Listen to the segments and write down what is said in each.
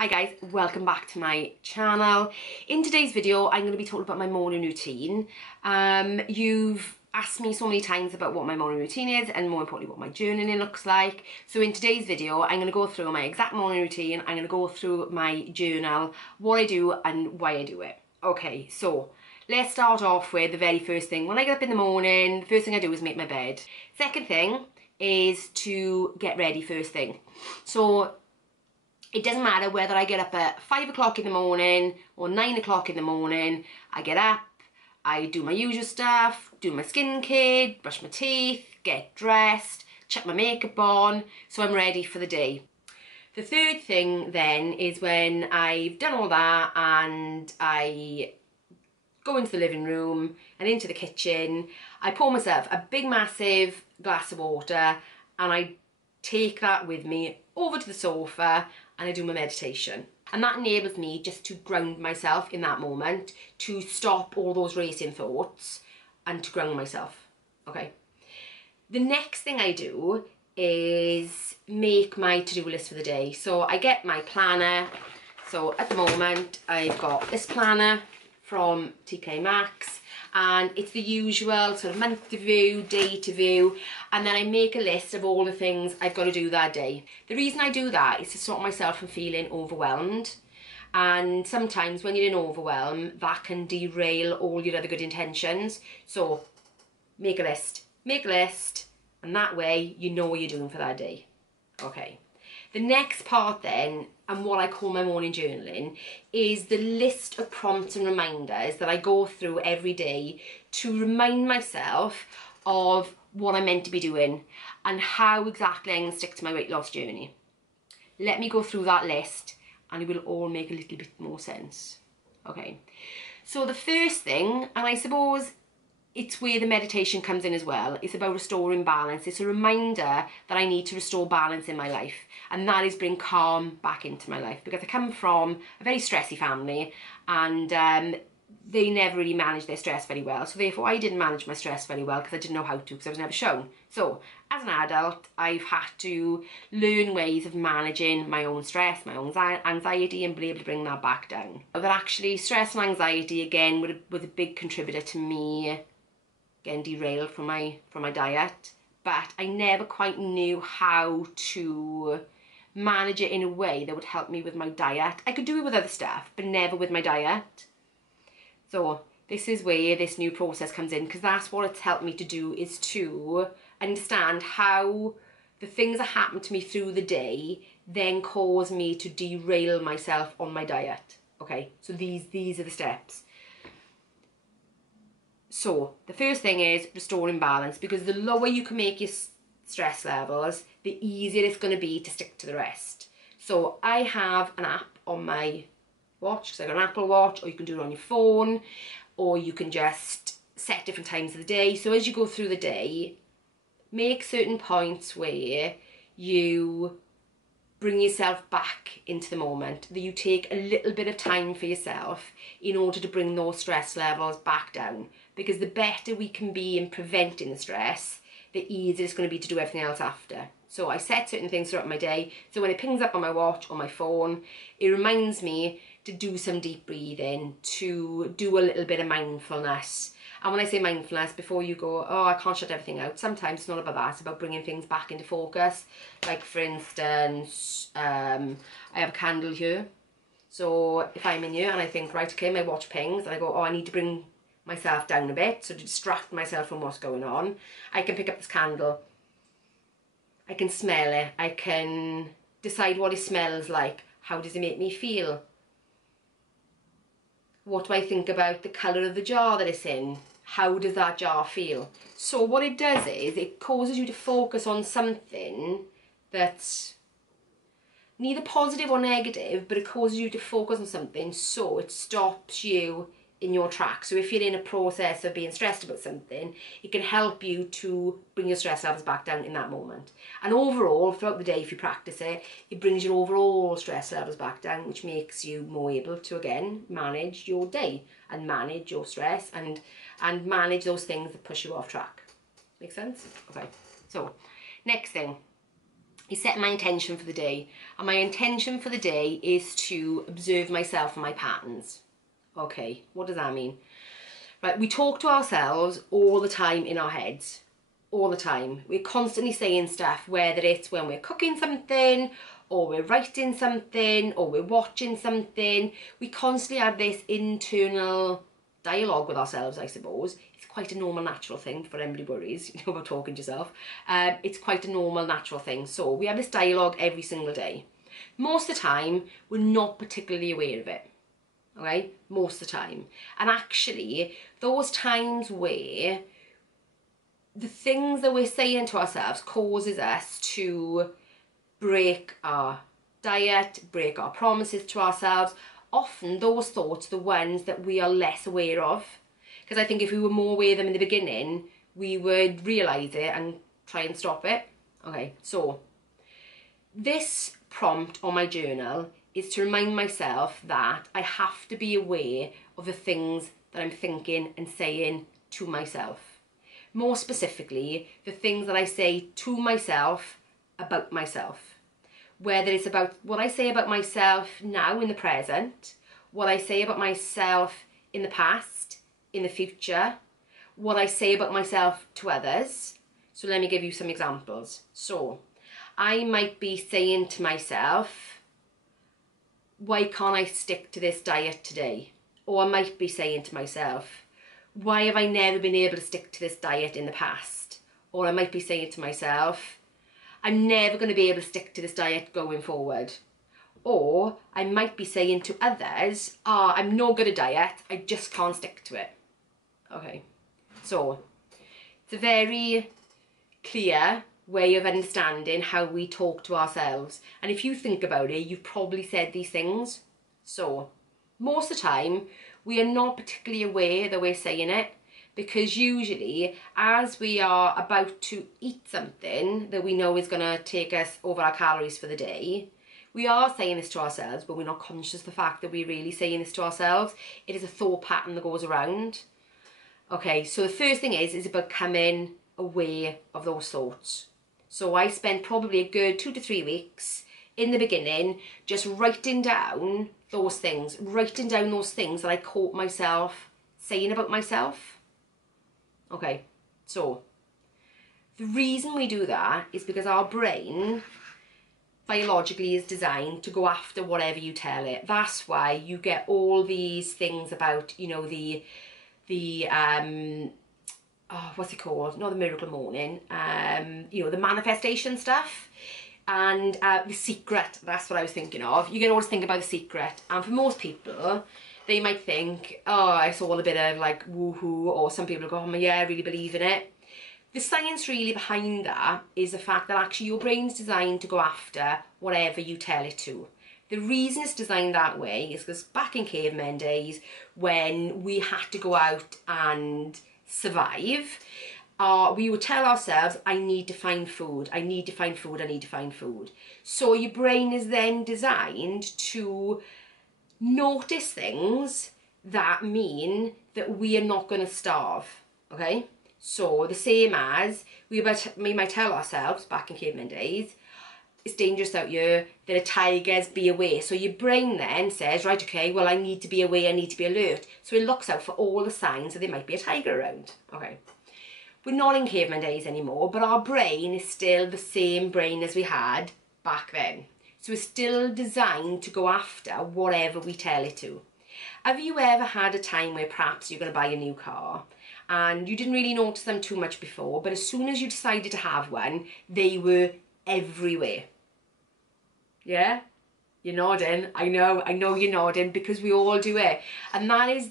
Hi guys, welcome back to my channel. In today's video, I'm going to be talking about my morning routine. You've asked me so many times about what my morning routine is and more importantly what my journaling looks like. So in today's video, I'm going to go through my exact morning routine. I'm going to go through my journal, what I do and why I do it. Okay, so let's start off with the very first thing. When I get up in the morning, the first thing I do is make my bed. Second thing is to get ready first thing. So it doesn't matter whether I get up at 5 o'clock in the morning or 9 o'clock in the morning. I get up, I do my usual stuff, do my skincare, brush my teeth, get dressed, chuck my makeup on, so I'm ready for the day. The third thing then is when I've done all that and I go into the living room and into the kitchen, I pour myself a big massive glass of water and I take that with me over to the sofa and I do my meditation. And that enables me just to ground myself in that moment, to stop all those racing thoughts and to ground myself, okay? The next thing I do is make my to-do list for the day. So I get my planner. So at the moment, I've got this planner from TK Maxx, and it's the usual sort of month to view, day to view, and then I make a list of all the things I've got to do that day. The reason I do that is to stop myself from feeling overwhelmed, and sometimes when you're in overwhelm, that can derail all your other good intentions. So make a list, and that way you know what you're doing for that day. Okay. The next part then, and what I call my morning journaling, is the list of prompts and reminders that I go through every day to remind myself of what I'm meant to be doing and how exactly I'm going to stick to my weight loss journey. Let me go through that list and it will all make a little bit more sense. Okay, so the first thing, and I suppose it's where the meditation comes in as well. It's about restoring balance. It's a reminder that I need to restore balance in my life. And that is bring calm back into my life. Because I come from a very stressy family and they never really managed their stress very well. So therefore I didn't manage my stress very well because I didn't know how to, because I was never shown. So as an adult, I've had to learn ways of managing my own stress, my own anxiety, and be able to bring that back down. But actually stress and anxiety, again, was a big contributor to me getting derailed from my diet, but I never quite knew how to manage it in a way that would help me with my diet. I could do it with other stuff, but never with my diet. So this is where this new process comes in, because that's what it's helped me to do, is to understand how the things that happen to me through the day then cause me to derail myself on my diet. Okay, so these are the steps. So the first thing is restoring balance, because the lower you can make your stress levels, the easier it's going to be to stick to the rest. So I have an app on my watch, because I've got an Apple Watch, or you can do it on your phone, or you can just set different times of the day. So as you go through the day, make certain points where you bring yourself back into the moment, that you take a little bit of time for yourself in order to bring those stress levels back down. Because the better we can be in preventing the stress, the easier it's going to be to do everything else after. So I set certain things throughout my day, so when it pings up on my watch or my phone, it reminds me to do some deep breathing, to do a little bit of mindfulness. And when I say mindfulness, before you go, oh, I can't shut everything out, sometimes it's not about that, it's about bringing things back into focus. Like for instance, I have a candle here. So if I'm in here and I think, right, okay, my watch pings, and I go, oh, I need to bring myself down a bit, so to distract myself from what's going on, I can pick up this candle. I can smell it. I can decide what it smells like. How does it make me feel? What do I think about the colour of the jar that it's in? How does that jar feel? So what it does is it causes you to focus on something that's neither positive or negative, but it causes you to focus on something, so it stops you in your track. So if you're in a process of being stressed about something, it can help you to bring your stress levels back down in that moment. And overall, throughout the day, if you practice it, it brings your overall stress levels back down, which makes you more able to, again, manage your day and manage your stress and manage those things that push you off track. Make sense? Okay. So next thing, is set my intention for the day. And my intention for the day is to observe myself and my patterns. Okay, what does that mean? Right, we talk to ourselves all the time in our heads. All the time. We're constantly saying stuff, whether it's when we're cooking something, or we're writing something, or we're watching something. We constantly have this internal dialogue with ourselves, I suppose. It's quite a normal, natural thing for anybody worries, you know, about talking to yourself. It's quite a normal, natural thing. So we have this dialogue every single day. Most of the time, we're not particularly aware of it. Okay? Most of the time. And actually, those times where the things that we're saying to ourselves causes us to break our diet, break our promises to ourselves. Often those thoughts are the ones that we are less aware of. Because I think if we were more aware of them in the beginning, we would realise it and try and stop it. Okay, so this prompt on my journal is to remind myself that I have to be aware of the things that I'm thinking and saying to myself. More specifically, the things that I say to myself about myself. Whether it's about what I say about myself now in the present, what I say about myself in the past, in the future, what I say about myself to others. So let me give you some examples. So I might be saying to myself, why can't I stick to this diet today? Or I might be saying to myself, why have I never been able to stick to this diet in the past? Or I might be saying to myself, I'm never going to be able to stick to this diet going forward. Or I might be saying to others, I'm no good at diet, I just can't stick to it. Okay, so it's a very clear way of understanding how we talk to ourselves. And if you think about it, you've probably said these things. So most of the time, we are not particularly aware that we're saying it, because usually as we are about to eat something that we know is going to take us over our calories for the day, we are saying this to ourselves, but we're not conscious of the fact that we're really saying this to ourselves. It is a thought pattern that goes around. Okay, so the first thing is about becoming aware of those thoughts. So I spent probably a good 2 to 3 weeks in the beginning just writing down those things, that I caught myself saying about myself. Okay, so the reason we do that is because our brain biologically is designed to go after whatever you tell it. That's why you get all these things about, you know, what's it called? Not the miracle morning. You know, the manifestation stuff. And The Secret, that's what I was thinking of. You can always think about The Secret. And for most people, they might think, I saw a bit of like woohoo, or some people go, oh yeah, I really believe in it. The science really behind that is the fact that actually your brain's designed to go after whatever you tell it to. The reason it's designed that way is because back in caveman days, when we had to go out and survive, we would tell ourselves, I need to find food, I need to find food, I need to find food. So your brain is then designed to notice things that mean that we are not going to starve, okay? So the same as we might tell ourselves back in caveman days, it's dangerous out here, there are tigers, be aware. So your brain then says, right, okay, well I need to be aware, I need to be alert. So it looks out for all the signs that there might be a tiger around, okay? We're not in caveman days anymore, but our brain is still the same brain as we had back then. So it's still designed to go after whatever we tell it to. Have you ever had a time where perhaps you're going to buy a new car and you didn't really notice them too much before, but as soon as you decided to have one, they were everywhere? Yeah? You're nodding. I know you're nodding, because we all do it. And that is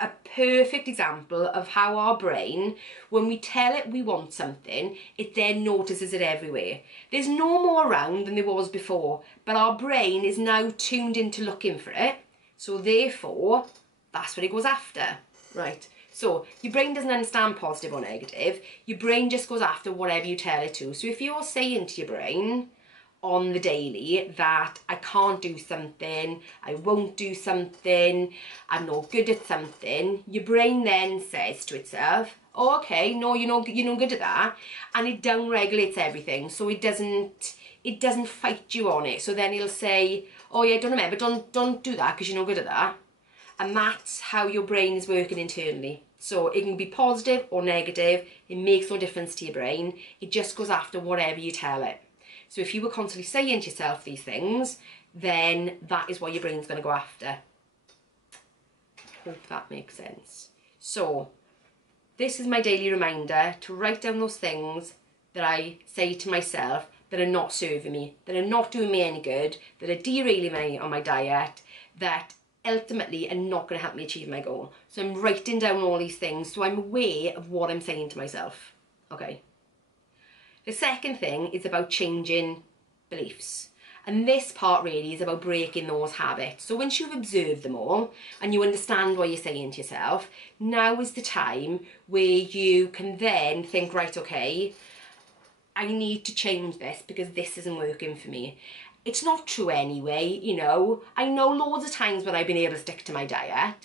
a perfect example of how our brain, when we tell it we want something, it then notices it everywhere. There's no more around than there was before, but our brain is now tuned into looking for it, so therefore that's what it goes after, right? So your brain doesn't understand positive or negative, your brain just goes after whatever you tell it to. So if you're saying to your brain on the daily that I can't do something, I won't do something, I'm not good at something, your brain then says to itself, oh, okay, no, you're not good at that, and it down regulates everything. So it doesn't it doesn't fight you on it. So then it'll say, oh yeah, don't remember, don't do that because you're not good at that. And that's how your brain is working internally. So it can be positive or negative. It makes no difference to your brain. It just goes after whatever you tell it. So if you were constantly saying to yourself these things, then that is what your brain's going to go after. Hope that makes sense. So this is my daily reminder to write down those things that I say to myself that are not serving me, that are not doing me any good, that are derailing me on my diet, that ultimately are not going to help me achieve my goal. So I'm writing down all these things so I'm aware of what I'm saying to myself. Okay. The second thing is about changing beliefs. And this part really is about breaking those habits. So once you've observed them all and you understand what you're saying to yourself, now is the time where you can then think, right, okay, I need to change this because this isn't working for me. It's not true anyway, you know. I know loads of times when I've been able to stick to my diet,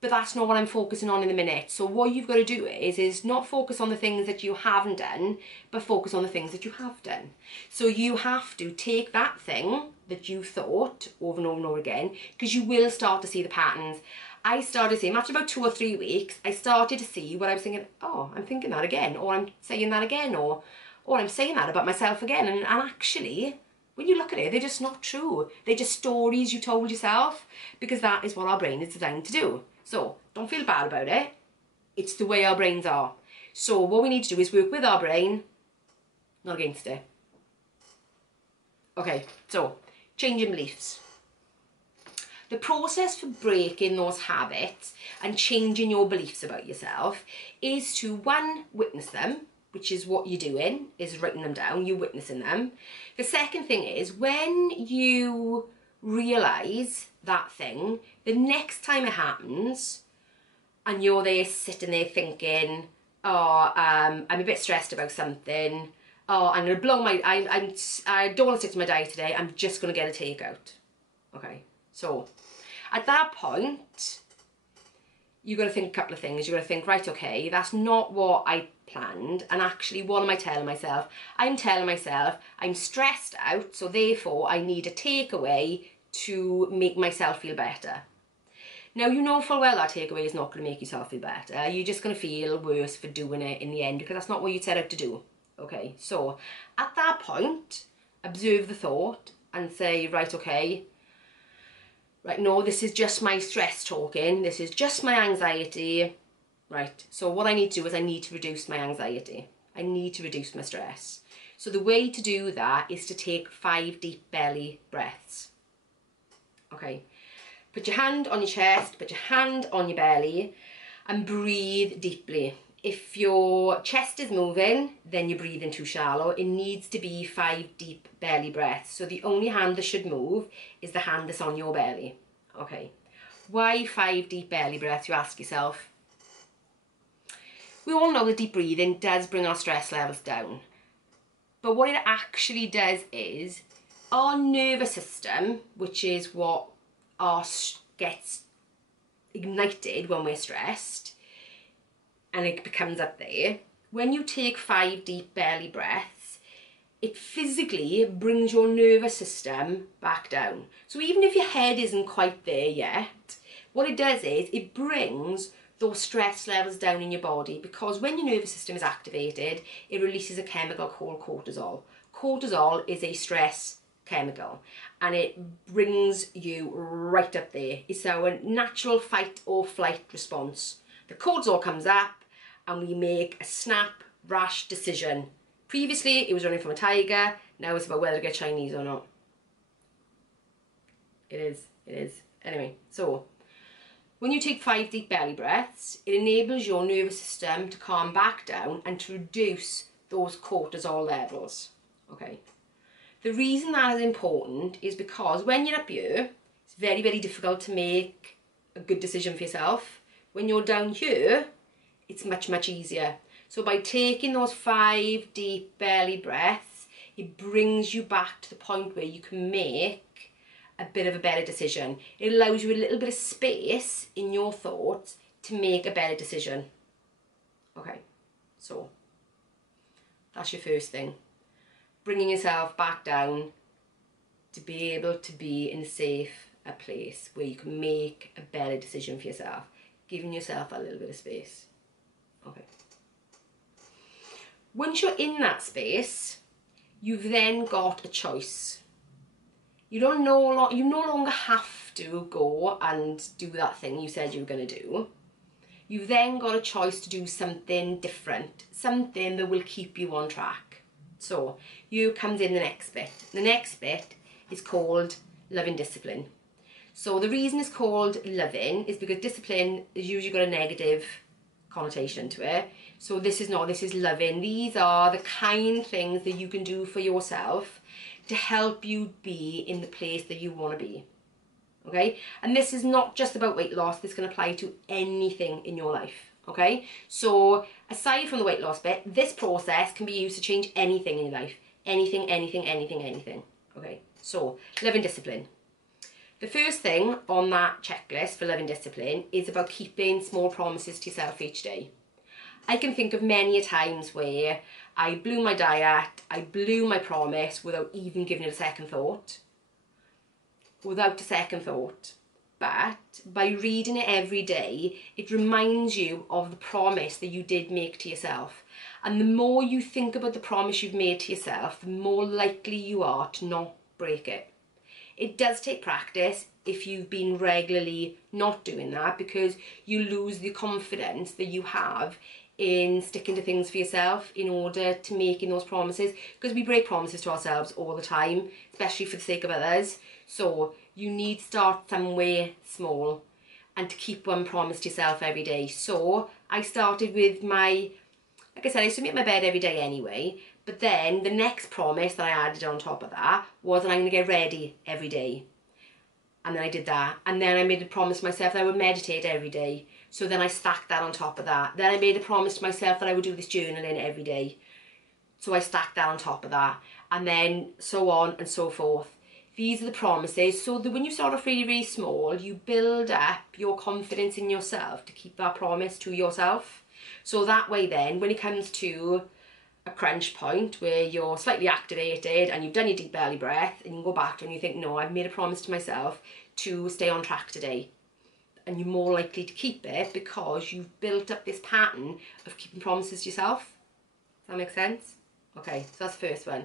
but that's not what I'm focusing on in the minute. So what you've got to do is not focus on the things that you haven't done, but focus on the things that you have done. So you have to take that thing that you thought over and over and over again, because you will start to see the patterns. I started seeing, after about 2 or 3 weeks, I started to see what I was thinking, oh, I'm thinking that again, or I'm saying that again, or I'm saying that about myself again. And actually, when you look at it, they're just not true. They're just stories you told yourself, because that is what our brain is designed to do. So don't feel bad about it. It's the way our brains are. So what we need to do is work with our brain, not against it. Okay, so changing beliefs. The process for breaking those habits and changing your beliefs about yourself is to, one, witness them, which is what you're doing, is writing them down, you're witnessing them. The second thing is, when you realise that thing, the next time it happens and you're there sitting there thinking, oh, I'm a bit stressed about something, oh, I'm going to blow my, I don't want to stick to my diet today, I'm just going to get a takeout. Okay, so at that point, you've got to think a couple of things. You've got to think, right, okay, that's not what I planned. And actually, what am I telling myself? I'm telling myself I'm stressed out, so therefore I need a takeaway to make myself feel better. Now, you know full well that takeaway is not going to make yourself feel better. You're just going to feel worse for doing it in the end, because that's not what you set out to do. Okay, so at that point, observe the thought and say, right, okay, right, no, this is just my stress talking. This is just my anxiety. Right, so what I need to do is I need to reduce my anxiety. I need to reduce my stress. So the way to do that is to take 5 deep belly breaths. Okay, put your hand on your chest, put your hand on your belly and breathe deeply. If your chest is moving, then you're breathing too shallow. It needs to be 5 deep belly breaths. So the only hand that should move is the hand that's on your belly. Okay, why 5 deep belly breaths, you ask yourself? We all know that deep breathing does bring our stress levels down. But what it actually does is, our nervous system, which is what gets ignited when we're stressed, and it becomes up there, when you take 5 deep belly breaths, it physically brings your nervous system back down. So even if your head isn't quite there yet, what it does is it brings those stress levels down in your body, because when your nervous system is activated, it releases a chemical called cortisol. Cortisol is a stress chemical and it brings you right up there. It's our natural fight or flight response. The cortisol comes up and we make a snap, rash decision. Previously, it was running from a tiger. Now it's about whether to get Chinese or not. It is. Anyway, so when you take 5 deep belly breaths, it enables your nervous system to calm back down and to reduce those cortisol levels. Okay. The reason that is important is because when you're up here, it's very, very difficult to make a good decision for yourself. When you're down here, it's much, much easier. So by taking those 5 deep belly breaths, it brings you back to the point where you can make a bit of a better decision. It allows you a little bit of space in your thoughts to make a better decision. Okay, so that's your first thing. bringing yourself back down to be able to be in a place where you can make a better decision for yourself, giving yourself a little bit of space. Okay. Once you're in that space, you've then got a choice. You no longer have to go and do that thing you said you were going to do. You've then got a choice to do something different, something that will keep you on track. So here comes in the next bit. The next bit is called loving discipline. So the reason it's called loving is because discipline has usually got a negative connotation to it. So this is not, this is loving. These are the kind things that you can do for yourself to help you be in the place that you want to be. Okay? And this is not just about weight loss. This can apply to anything in your life. Okay? So aside from the weight loss bit, this process can be used to change anything in your life. Anything, anything, anything, anything. Okay? So, loving discipline. The first thing on that checklist for loving discipline is about keeping small promises to yourself each day. I can think of many a times where I blew my diet, I blew my promise without even giving it a second thought. Without a second thought. But by reading it every day, it reminds you of the promise that you did make to yourself. And the more you think about the promise you've made to yourself, the more likely you are to not break it. It does take practice if you've been regularly not doing that, because you lose the confidence that you have in sticking to things for yourself in order to making those promises, because we break promises to ourselves all the time, especially for the sake of others. So you need to start somewhere small and to keep one promise to yourself every day. So I started with like I said, I used to make my bed every day anyway, but then the next promise that I added on top of that was that I'm going to get ready every day. And then I did that. And then I made a promise to myself that I would meditate every day. So then I stacked that on top of that. Then I made a promise to myself that I would do this journaling every day. So I stacked that on top of that. And then so on and so forth. These are the promises, so that when you start off really, really small, you build up your confidence in yourself to keep that promise to yourself. So that way then, when it comes to a crunch point where you're slightly activated and you've done your deep belly breath and you go back to it and you think, no, I've made a promise to myself to stay on track today. And you're more likely to keep it because you've built up this pattern of keeping promises to yourself. Does that make sense? Okay, so that's the first one.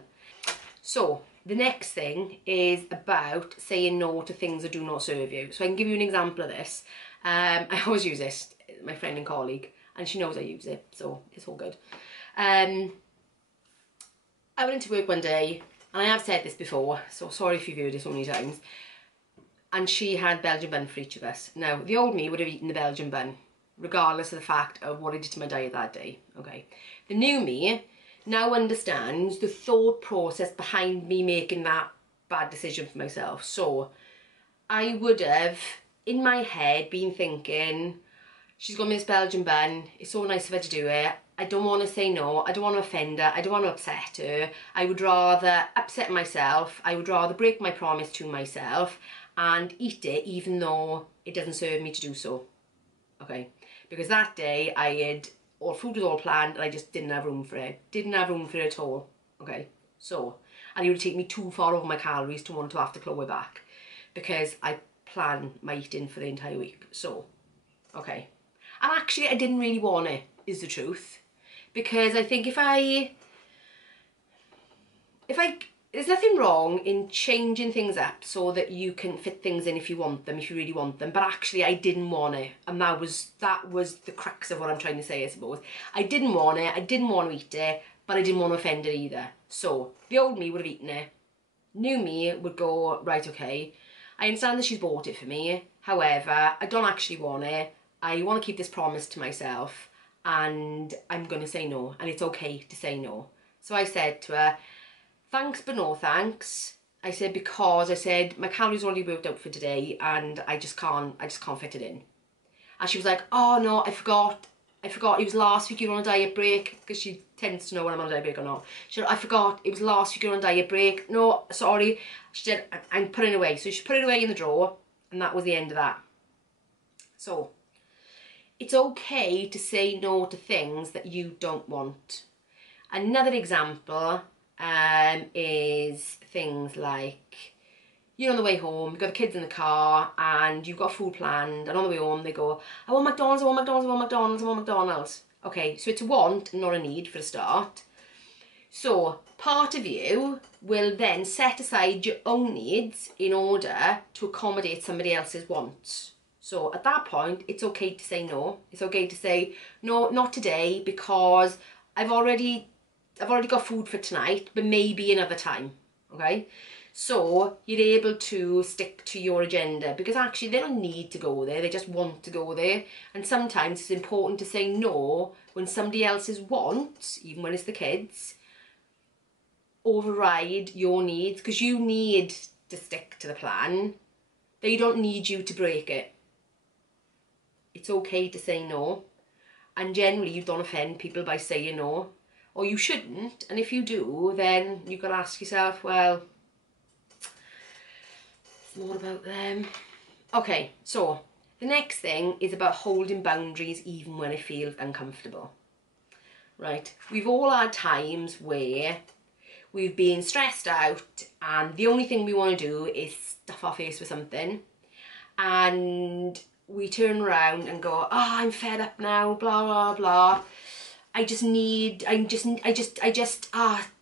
So the next thing is about saying no to things that do not serve you. So I can give you an example of this. I always use this, my friend and colleague, and she knows I use it, so it's all good. I went into work one day, and I have said this before, so sorry if you've heard it so many times, and she had Belgian bun for each of us. Now, the old me would have eaten the Belgian bun, regardless of the fact of what I did to my diet that day, okay? The new me now understands the thought process behind me making that bad decision for myself. So I would have, in my head, been thinking, she's got me this Belgian bun, it's so nice of her to do it, I don't want to say no, I don't want to offend her, I don't want to upset her, I would rather upset myself, I would rather break my promise to myself and eat it even though it doesn't serve me to do so. Okay, because that day food was all planned and I just didn't have room for it. Didn't have room for it at all. Okay, so, and it would take me too far over my calories to want to have to claw it back because I plan my eating for the entire week. So, okay. And actually I didn't really want it, is the truth. Because I think there's nothing wrong in changing things up so that you can fit things in if you want them, if you really want them. But actually I didn't want it. And that was the crux of what I'm trying to say, I suppose. I didn't want it, I didn't want to eat it, but I didn't want to offend it either. So the old me would have eaten it. New me would go, right, okay, I understand that she's bought it for me. However, I don't actually want it. I want to keep this promise to myself and I'm going to say no. And it's okay to say no. So I said to her, thanks, but no thanks. I said, because I said, my calories already worked out for today and I just can't fit it in. And she was like, oh no, I forgot, it was last week you were on a diet break, because she tends to know when I'm on a diet break or not. She said, I forgot, it was last week you were on a diet break. No, sorry. She said, I'm putting it away. So she put it away in the drawer and that was the end of that. So, it's okay to say no to things that you don't want. Another example, is things like, you're on the way home, you've got the kids in the car and you've got food planned, and on the way home they go, I want McDonald's, I want McDonald's, I want McDonald's, I want McDonald's. Okay, so it's a want, not a need for a start. So part of you will then set aside your own needs in order to accommodate somebody else's wants. So at that point, it's okay to say no. It's okay to say, no, not today, because I've already got food for tonight, but maybe another time, okay? So you're able to stick to your agenda, because actually they don't need to go there, they just want to go there. And sometimes it's important to say no when somebody else's wants, even when it's the kids, override your needs, because you need to stick to the plan. They don't need you to break it. It's okay to say no, and generally you don't offend people by saying no, or you shouldn't. And if you do, then you've got to ask yourself, well, it's more about them. Okay, so the next thing is about holding boundaries even when it feels uncomfortable. Right, we've all had times where we've been stressed out and the only thing we want to do is stuff our face with something, and we turn around and go, I'm fed up now, blah, blah, blah. I just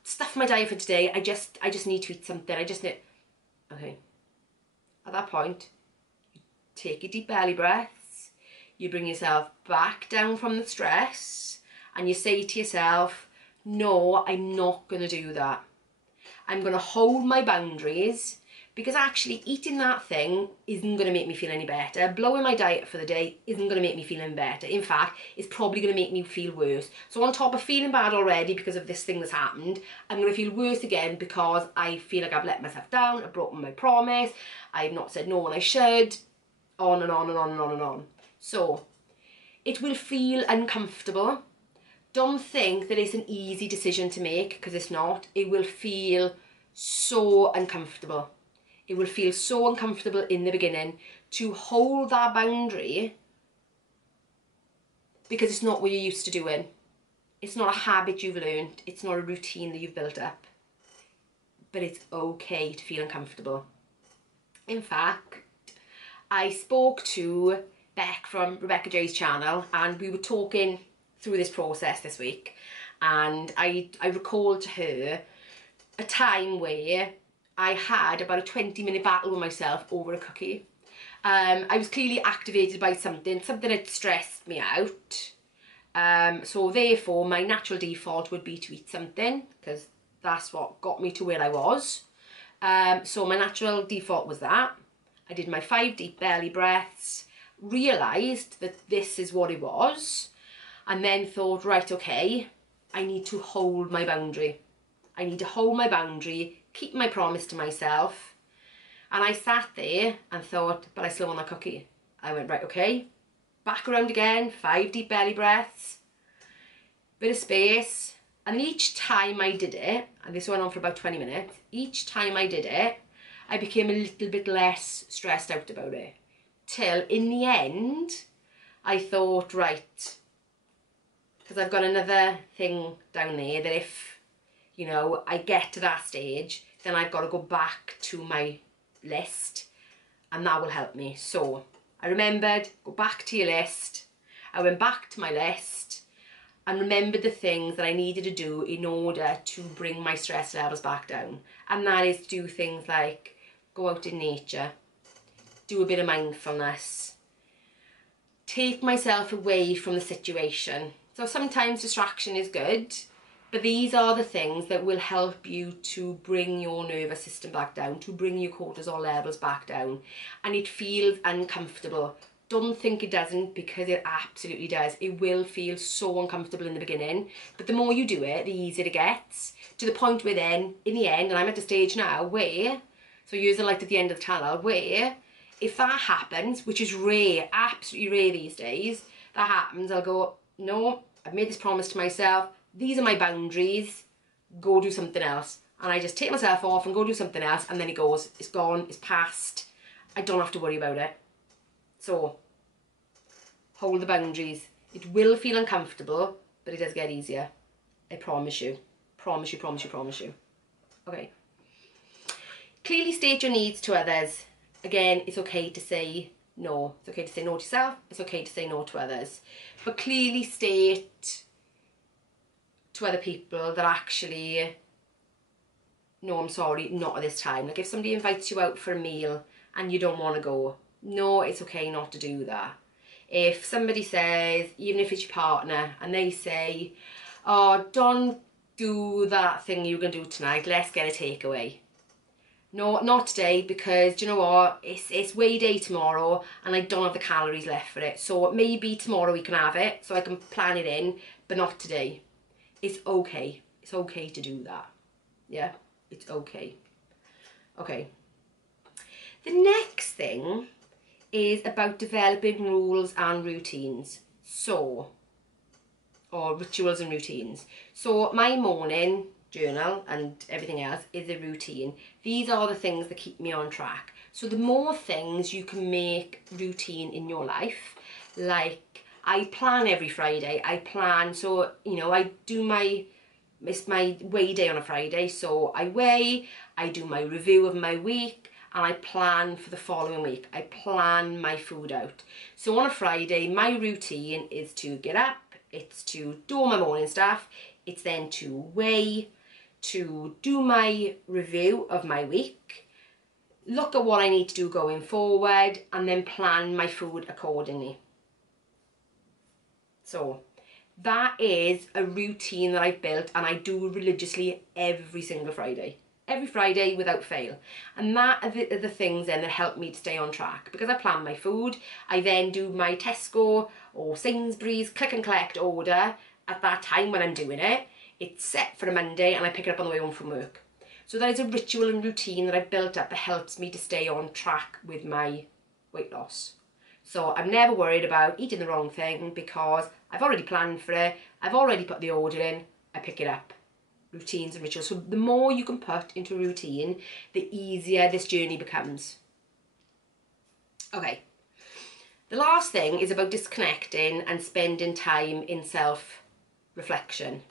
stuff my diet for today. I just need to eat something. Okay. At that point, you take your deep belly breaths, you bring yourself back down from the stress, and you say to yourself, no, I'm not going to do that. I'm going to hold my boundaries, because actually eating that thing isn't going to make me feel any better. Blowing my diet for the day isn't going to make me feel any better. In fact, it's probably going to make me feel worse. So on top of feeling bad already because of this thing that's happened, I'm going to feel worse again because I feel like I've let myself down, I've broken my promise, I've not said no when I should, on and on and on and on and on. So it will feel uncomfortable. Don't think that it's an easy decision to make, because it's not. It will feel so uncomfortable. It will feel so uncomfortable in the beginning to hold that boundary, because it's not what you're used to doing. It's not a habit you've learned. It's not a routine that you've built up. But it's okay to feel uncomfortable. In fact, I spoke to Beck from Rebecca J's channel, and we were talking through this process this week, and I recalled to her a time where I had about a 20-minute battle with myself over a cookie. I was clearly activated by something had stressed me out. So therefore my natural default would be to eat something, because that's what got me to where I was. So my natural default was that. I did my 5 deep belly breaths, realised that this is what it was, and then thought, right, okay, I need to hold my boundary. I need to hold my boundary, keep my promise to myself. And I sat there and thought, but I still want that cookie. I went, right, okay, back around again, 5 deep belly breaths, bit of space. And each time I did it, and this went on for about 20 minutes, each time I did it, I became a little bit less stressed out about it. Till in the end, I thought, right, because I've got another thing down there that if, you know, I get to that stage, then I've got to go back to my list, and that will help me. So I remembered, go back to your list. I went back to my list and remembered the things that I needed to do in order to bring my stress levels back down. And that is to do things like go out in nature, do a bit of mindfulness, take myself away from the situation. So sometimes distraction is good, but these are the things that will help you to bring your nervous system back down, to bring your cortisol levels back down. And it feels uncomfortable. Don't think it doesn't, because it absolutely does. It will feel so uncomfortable in the beginning, but the more you do it, the easier it gets, to the point where then, in the end, and I'm at the stage now where, so use the light at the end of the tunnel, where if that happens, which is rare, absolutely rare these days, that happens, I'll go, no, I've made this promise to myself, these are my boundaries, go do something else. And I just take myself off and go do something else, and then it goes, it's gone, it's past, I don't have to worry about it. So, hold the boundaries. It will feel uncomfortable, but it does get easier. I promise you. Promise you, promise you, promise you. Okay. Clearly state your needs to others. Again, it's okay to say no. It's okay to say no to yourself. It's okay to say no to others. But clearly state to other people that actually, no, I'm sorry, not at this time. Like if somebody invites you out for a meal and you don't want to go, no, it's okay not to do that. If somebody says, even if it's your partner, and they say, oh, don't do that thing you're going to do tonight, let's get a takeaway. No, not today, because do you know what, it's weigh day tomorrow and I don't have the calories left for it. So maybe tomorrow we can have it, so I can plan it in, but not today. It's okay. It's okay to do that. Yeah, it's okay. Okay. The next thing is about developing rules and routines. Or rituals and routines. So my morning journal and everything else is a routine. These are the things that keep me on track. So the more things you can make routine in your life, like I plan every Friday. I plan, so you know, I do it's my weigh day on a Friday, so I weigh, I do my review of my week, and I plan for the following week. I plan my food out. So on a Friday, my routine is to get up, it's to do all my morning stuff, it's then to weigh, to do my review of my week, look at what I need to do going forward, and then plan my food accordingly. So that is a routine that I've built and I do religiously every single Friday. Every Friday without fail. And that are the things then that help me to stay on track. Because I plan my food, I then do my Tesco or Sainsbury's click and collect order at that time when I'm doing it. It's set for a Monday and I pick it up on the way home from work. So that is a ritual and routine that I've built up that helps me to stay on track with my weight loss. So I'm never worried about eating the wrong thing because I've already planned for it, I've already put the order in, I pick it up. Routines and rituals. So the more you can put into a routine, the easier this journey becomes. Okay. The last thing is about disconnecting and spending time in self-reflection.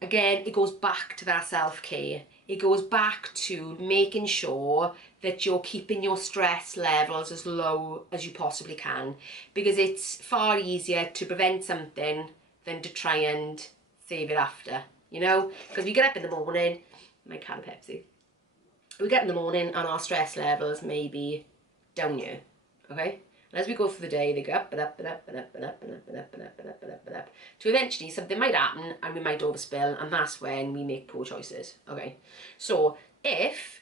Again, it goes back to that self-care. It goes back to making sure that you're keeping your stress levels as low as you possibly can, because it's far easier to prevent something than to try and save it after, you know? Because we get up in the morning, my can of Pepsi, we get up in the morning and our stress levels may be down here, okay? And as we go through the day, they go up and up and up and up and up and up and up and up and up and up and up. To eventually something might happen and we might overspill, and that's when we make poor choices. Okay. So if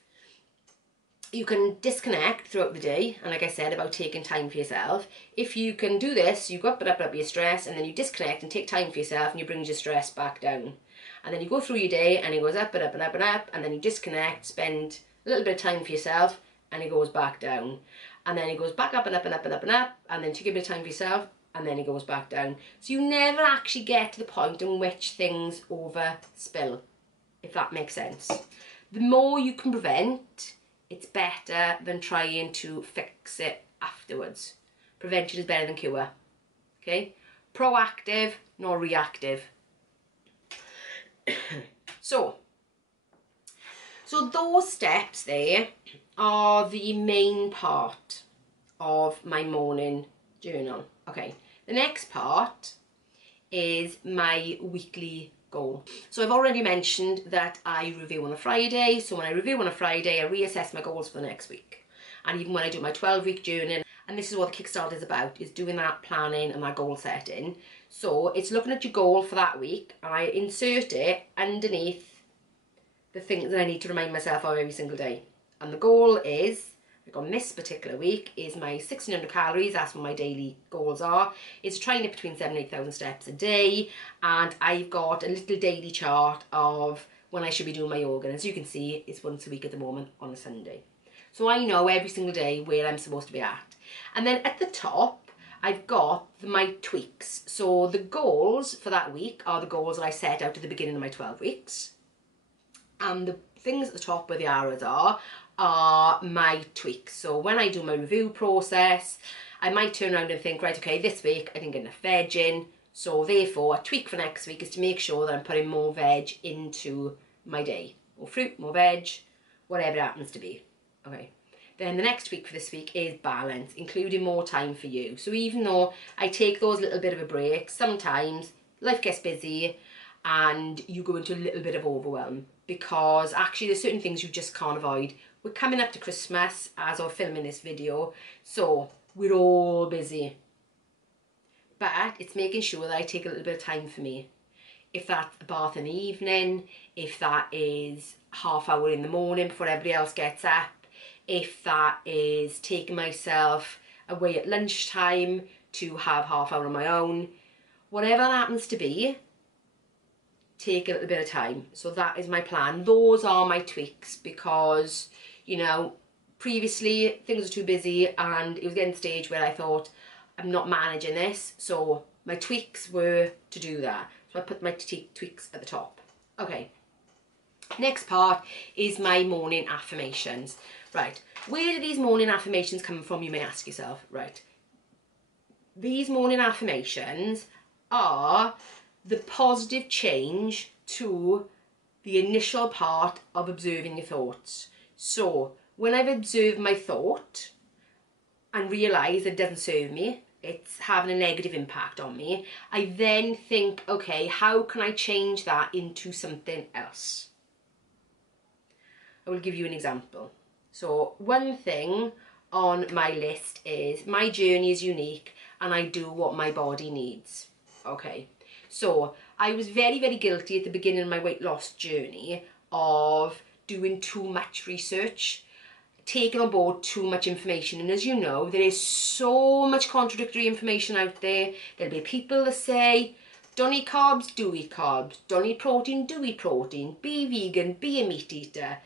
you can disconnect throughout the day, and like I said about taking time for yourself, if you can do this, you go up and up and up your stress, and then you disconnect and take time for yourself, and you bring your stress back down. And then you go through your day and it goes up and up and up and up, and then you disconnect, spend a little bit of time for yourself, and it goes back down. And then it goes back up and up and up and up and up, and then take a bit of time for yourself, and then it goes back down. So you never actually get to the point in which things overspill, if that makes sense. The more you can prevent, it's better than trying to fix it afterwards. Prevention is better than cure, okay? Proactive, not reactive. So those steps there are the main part of my morning journal. Okay, the next part is my weekly goal. So I've already mentioned that I review on a Friday. So when I review on a Friday, I reassess my goals for the next week. And even when I do my 12-week journal, and this is what the Kickstart is about, is doing that planning and that goal setting. So it's looking at your goal for that week, and I insert it underneath the things that I need to remind myself of every single day. And the goal is, like on this particular week, is my 1600 calories. That's what my daily goals are. It's trying it between 7,000 and 8,000 steps a day. And I've got a little daily chart of when I should be doing my yoga. And as you can see, it's once a week at the moment on a Sunday. So I know every single day where I'm supposed to be at. And then at the top, I've got my tweaks. So the goals for that week are the goals that I set out at the beginning of my 12 weeks. And the things at the top where the arrows are my tweaks. So when I do my review process, I might turn around and think, right, okay, this week I didn't get enough veg in, so therefore a tweak for next week is to make sure that I'm putting more veg into my day more fruit, more veg, whatever it happens to be. Okay. Then the next tweak for this week is balance, including more time for you. So even though I take those little bit of a break, sometimes life gets busy and you go into a little bit of overwhelm, because actually there's certain things you just can't avoid. We're coming up to Christmas as I'm filming this video, so we're all busy. But it's making sure that I take a little bit of time for me. If that's a bath in the evening, if that is half hour in the morning before everybody else gets up, if that is taking myself away at lunchtime to have half hour on my own, whatever that happens to be, take a little bit of time. So that is my plan. Those are my tweaks, because, you know, previously things were too busy and it was getting to the stage where I thought, I'm not managing this. So my tweaks were to do that. So I put my tweaks at the top. Okay. Next part is my morning affirmations. Right, where do these morning affirmations come from, you may ask yourself. Right, these morning affirmations are the positive change to the initial part of observing your thoughts. So when I've observed my thought and realised it doesn't serve me, it's having a negative impact on me, I then think, okay, how can I change that into something else? I will give you an example. So one thing on my list is my journey is unique and I do what my body needs. Okay, so I was very, very guilty at the beginning of my weight loss journey of doing too much research, taking on board too much information. And as you know, there is so much contradictory information out there. There'll be people that say, don't eat carbs, do eat carbs. Don't eat protein, do eat protein. Be vegan, be a meat eater.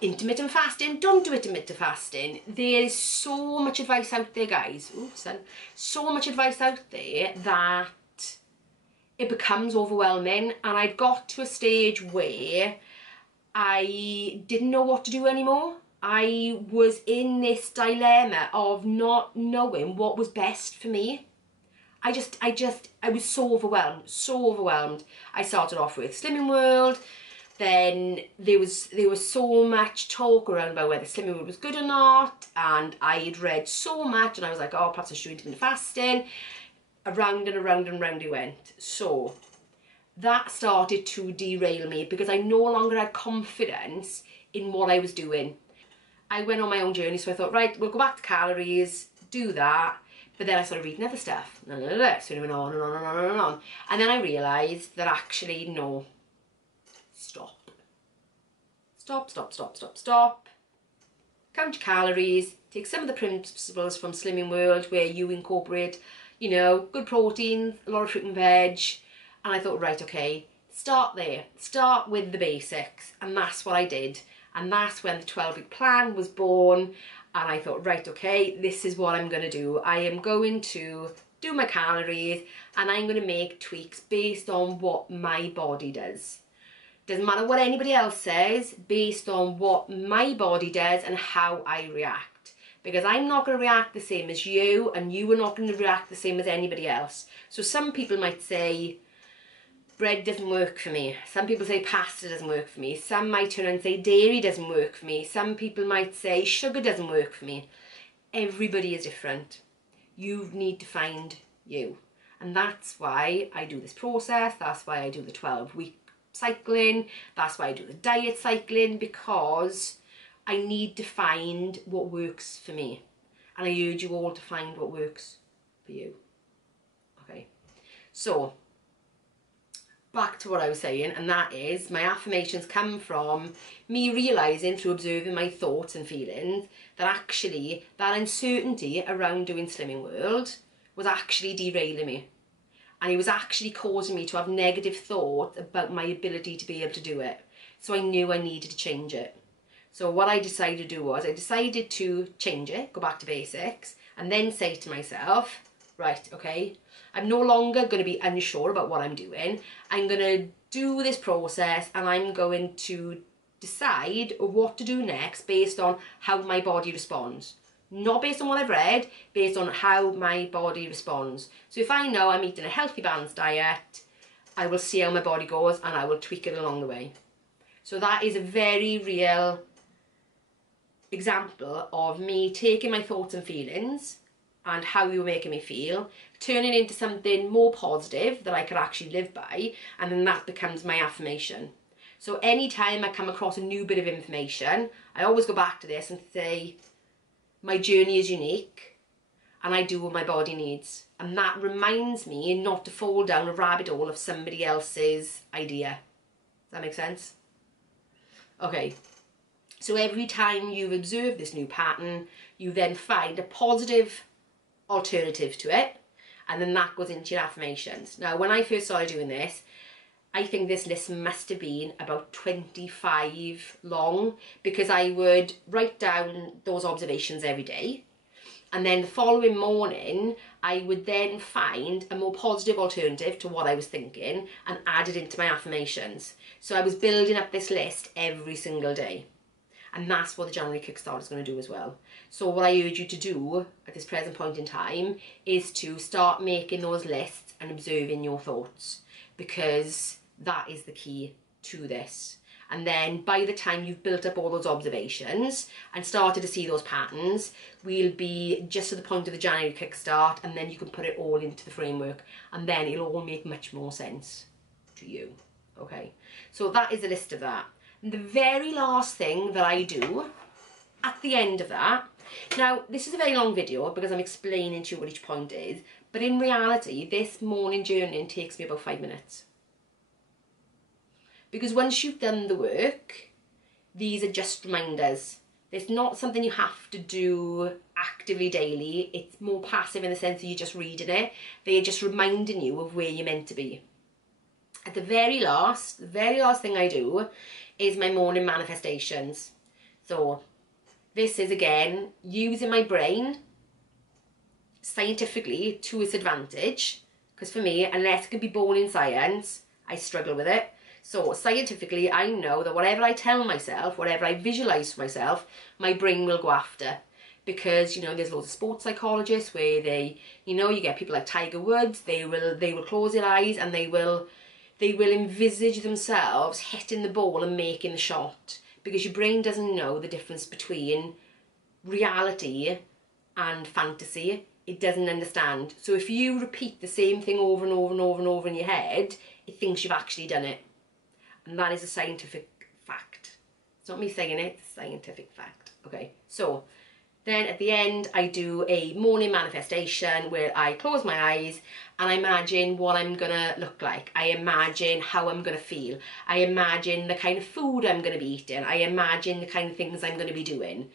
Intermittent fasting, don't do intermittent fasting. There is so much advice out there, guys. Oops, so much advice out there that it becomes overwhelming. And I got to a stage where I didn't know what to do anymore. I was in this dilemma of not knowing what was best for me. I was so overwhelmed. I started off with Slimming World. Then there was so much talk around about whether Slimming World was good or not, and I had read so much, and I was like, oh, perhaps I should do intermittent fasting. Around and around and around it went. So that started to derail me because I no longer had confidence in what I was doing. I went on my own journey, so I thought, right, we'll go back to calories, do that. But then I started reading other stuff. So it went on and on and on and on. And then I realised that actually, no. Stop. Count your calories. Take some of the principles from Slimming World where you incorporate, you know, good proteins, a lot of fruit and veg. And I thought, right, okay, start there. Start with the basics. And that's what I did. And that's when the 12-week plan was born. And I thought, right, okay, this is what I'm going to do. I am going to do my calories and I'm going to make tweaks based on what my body does. Doesn't matter what anybody else says, based on what my body does and how I react. Because I'm not going to react the same as you, and you are not going to react the same as anybody else. So some people might say, bread doesn't work for me. Some people say pasta doesn't work for me. Some might turn and say dairy doesn't work for me. Some people might say sugar doesn't work for me. Everybody is different. You need to find you. And that's why I do this process. That's why I do the 12-week cycling. That's why I do the diet cycling, because I need to find what works for me. And I urge you all to find what works for you. Okay. So, back to what I was saying, and that is my affirmations come from me realising through observing my thoughts and feelings that actually that uncertainty around doing Slimming World was actually derailing me. And it was actually causing me to have negative thoughts about my ability to be able to do it. So I knew I needed to change it. So what I decided to do was I decided to change it, go back to basics, and then say to myself, right, okay, I'm no longer going to be unsure about what I'm doing. I'm going to do this process and I'm going to decide what to do next based on how my body responds. Not based on what I've read, based on how my body responds. So if I know I'm eating a healthy, balanced diet, I will see how my body goes and I will tweak it along the way. So that is a very real example of me taking my thoughts and feelings and how you were making me feel, turning into something more positive that I could actually live by, and then that becomes my affirmation. So anytime I come across a new bit of information, I always go back to this and say, my journey is unique and I do what my body needs. And that reminds me not to fall down a rabbit hole of somebody else's idea. Does that make sense? Okay. So every time you observe this new pattern, you then find a positive alternative to it, and then that goes into your affirmations. Now, when I first started doing this, I think this list must have been about 25 long, because I would write down those observations every day, and then the following morning I would then find a more positive alternative to what I was thinking and add it into my affirmations. So I was building up this list every single day. And that's what the January Kickstart is going to do as well. So what I urge you to do at this present point in time is to start making those lists and observing your thoughts, because that is the key to this. And then by the time you've built up all those observations and started to see those patterns, we'll be just at the point of the January Kickstart, and then you can put it all into the framework, and then it'll all make much more sense to you. Okay, so that is a list of that. The very last thing that I do at the end of that, now this is a very long video because I'm explaining to you what each point is, but in reality this morning journaling takes me about 5 minutes. Because once you've done the work, these are just reminders. It's not something you have to do actively daily. It's more passive in the sense that you're just reading it. They're just reminding you of where you're meant to be. At the very last thing I do is my morning manifestations. So this is again using my brain scientifically to its advantage, because for me, unless it can be born in science, I struggle with it. So scientifically, I know that whatever I tell myself, whatever I visualize for myself, my brain will go after. Because, you know, there's loads of sports psychologists where they, you know, you get people like Tiger Woods, they will close their eyes and they will envisage themselves hitting the ball and making the shot, because your brain doesn't know the difference between reality and fantasy. It doesn't understand. So if you repeat the same thing over and over and over and over in your head, it thinks you've actually done it. And that is a scientific fact. It's not me saying it, it's a scientific fact. Okay, so then at the end, I do a morning manifestation where I close my eyes and I imagine what I'm gonna look like. I imagine how I'm gonna feel. I imagine the kind of food I'm gonna be eating. I imagine the kind of things I'm gonna be doing.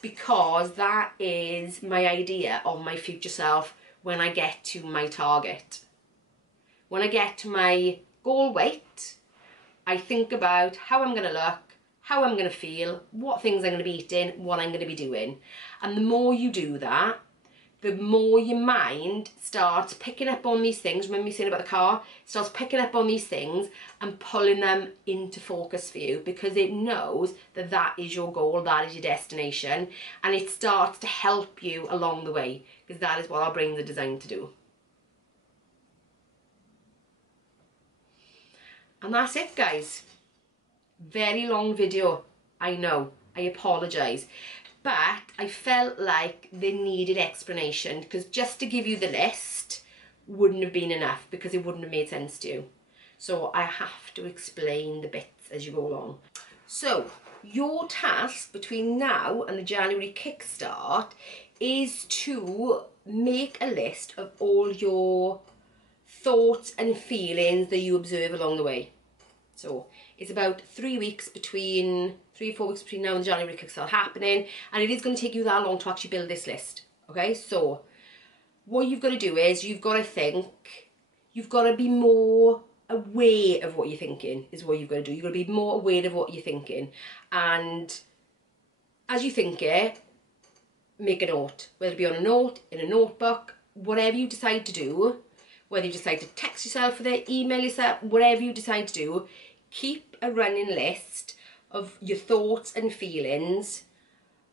Because that is my idea of my future self when I get to my target. When I get to my goal weight, I think about how I'm gonna look, how I'm going to feel, what things I'm going to be eating, what I'm going to be doing. And the more you do that, the more your mind starts picking up on these things. Remember me saying about the car? It starts picking up on these things and pulling them into focus for you, because it knows that that is your goal, that is your destination, and it starts to help you along the way, because that is what our brains are designed to do. And that's it, guys. Very long video, I know, I apologise, but I felt like they needed explanation, because just to give you the list wouldn't have been enough, because it wouldn't have made sense to you. So I have to explain the bits as you go along. So your task between now and the January Kickstart is to make a list of all your thoughts and feelings that you observe along the way. So it's about 3 weeks between, 3 or 4 weeks between now and the January Kickstart happening, and it is going to take you that long to actually build this list. Okay, so what you've got to do is you've got to think, you've got to be more aware of what you're thinking is what you've got to do. You've got to be more aware of what you're thinking, and as you think it, make a note, whether it be on a note, in a notebook, whatever you decide to do, whether you decide to text yourself with it, email yourself, whatever you decide to do, keep a running list of your thoughts and feelings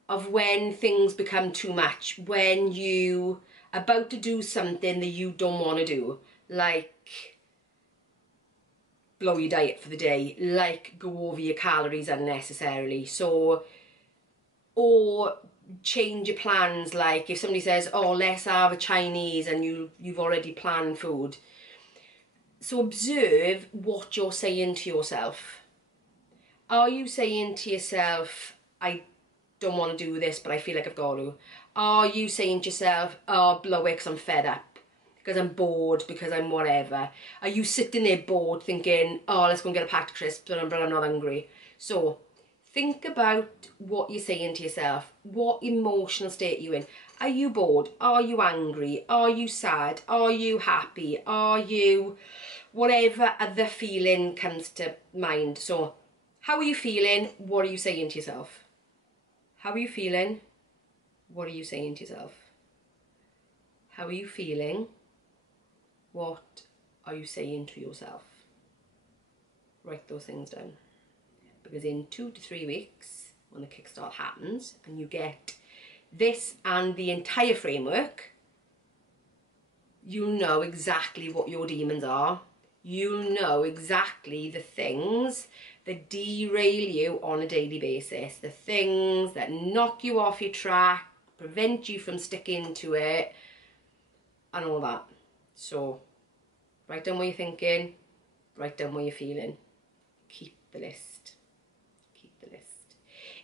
of when things become too much, when you are about to do something that you don't want to do. Like, blow your diet for the day, like go over your calories unnecessarily. So, or change your plans, like if somebody says, oh, let's have a Chinese, and you've already planned food. So observe what you're saying to yourself. Are you saying to yourself, I don't want to do this, but I feel like I've got to? Are you saying to yourself, oh, blow it because I'm fed up, because I'm bored, because I'm whatever? Are you sitting there bored thinking, oh, let's go and get a packet of crisps, but I'm not hungry? So think about what you're saying to yourself. What emotional state are you in? Are you bored? Are you angry? Are you sad? Are you happy? Are you... whatever other feeling comes to mind. So how are you feeling? What are you saying to yourself? How are you feeling? What are you saying to yourself? How are you feeling? What are you saying to yourself? Write those things down. Because in 2 to 3 weeks, when the kickstart happens, and you get this and the entire framework, you'll know exactly what your demons are. You'll know exactly the things that derail you on a daily basis, the things that knock you off your track, prevent you from sticking to it, and all that. So write down what you're thinking, write down what you're feeling. Keep the list. Keep the list.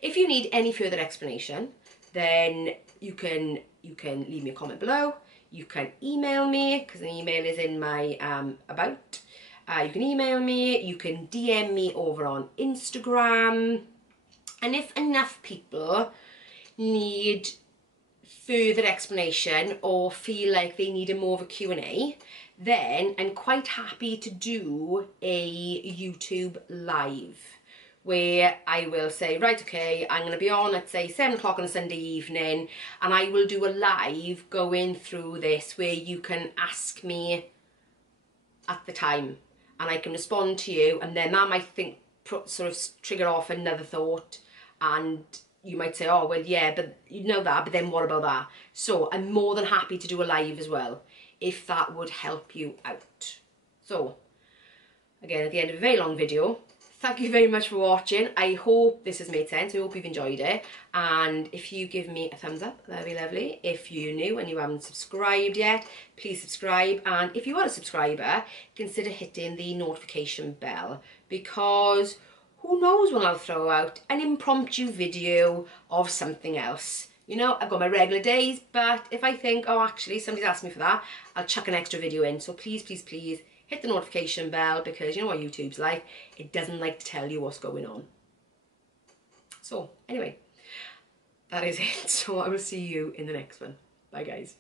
If you need any further explanation, then you can leave me a comment below. You can email me, because the email is in my about. You can email me, you can DM me over on Instagram. And if enough people need further explanation or feel like they need a more of a Q&A, then I'm quite happy to do a YouTube live where I will say, right, okay, I'm going to be on at, say, 7 o'clock on a Sunday evening, and I will do a live going through this where you can ask me at the time, and I can respond to you, and then that might sort of trigger off another thought, and you might say, oh, well, yeah, but you know that, but then what about that? So I'm more than happy to do a live as well, if that would help you out. So, again, at the end of a very long video, thank you very much for watching. I hope this has made sense. I hope you've enjoyed it. And if you give me a thumbs up, that'd be lovely. If you're new and you haven't subscribed yet, please subscribe. And if you are a subscriber, consider hitting the notification bell, because who knows when I'll throw out an impromptu video of something else. You know, I've got my regular days, but if I think, oh, actually, somebody's asked me for that, I'll chuck an extra video in. So please, please, please, hit the notification bell, because you know what YouTube's like. It doesn't like to tell you what's going on. So, anyway, that is it. So I will see you in the next one. Bye, guys.